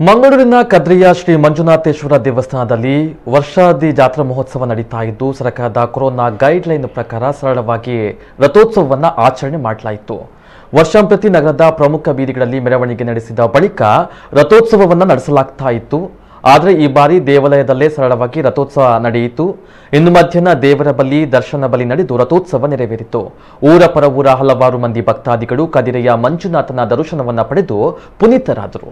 ಮಂಗಳೂರಿನ ಕದ್ರಿಯ ಶ್ರೀ ಮಂಜುನಾಥೇಶ್ವರ ದೇವಸ್ಥಾನದಲ್ಲಿ ವರ್ಷಾದಿ ಜಾತ್ರಾ ಮಹೋತ್ಸವ ನಡೀತಾ ಇದ್ದು ಸರ್ಕಾರದ ಕೊರೋನಾ ಗೈಡ್ಲೈನ್ ಪ್ರಕಾರ ಸರಳವಾಗಿ ರಥೋತ್ಸವವನ್ನು ಆಚರಣೆ ಮಾಡಲಾಯಿತು. ವರ್ಷಂಪ್ರತಿ ನಗರದ ಪ್ರಮುಖ ಬೀದಿಗಳಲ್ಲಿ ಮೆರವಣಿಗೆ ನಡೆಸಿದ ಬಳಿಕ ರಥೋತ್ಸವವನ್ನು ನಡೆಸಲಾಗ್ತಾ ಇತ್ತು. ಆದರೆ ಈ ಬಾರಿ ದೇವಾಲಯದಲ್ಲೇ ಸರಳವಾಗಿ ರಥೋತ್ಸವ ನಡೆಯಿತು. ಇನ್ನು ಮಧ್ಯಾಹ್ನ ದೇವರ ಬಲಿ ದರ್ಶನ ಬಲಿ ನಡೆದು ರಥೋತ್ಸವ ನೆರವೇರಿತು. ಊರ ಪರವೂರ ಹಲವಾರು ಮಂದಿ ಭಕ್ತಾದಿಗಳು ಕದಿರೆಯ ಮಂಜುನಾಥನ ದರ್ಶನವನ್ನ ಪಡೆದು ಪುನೀತರಾದರು.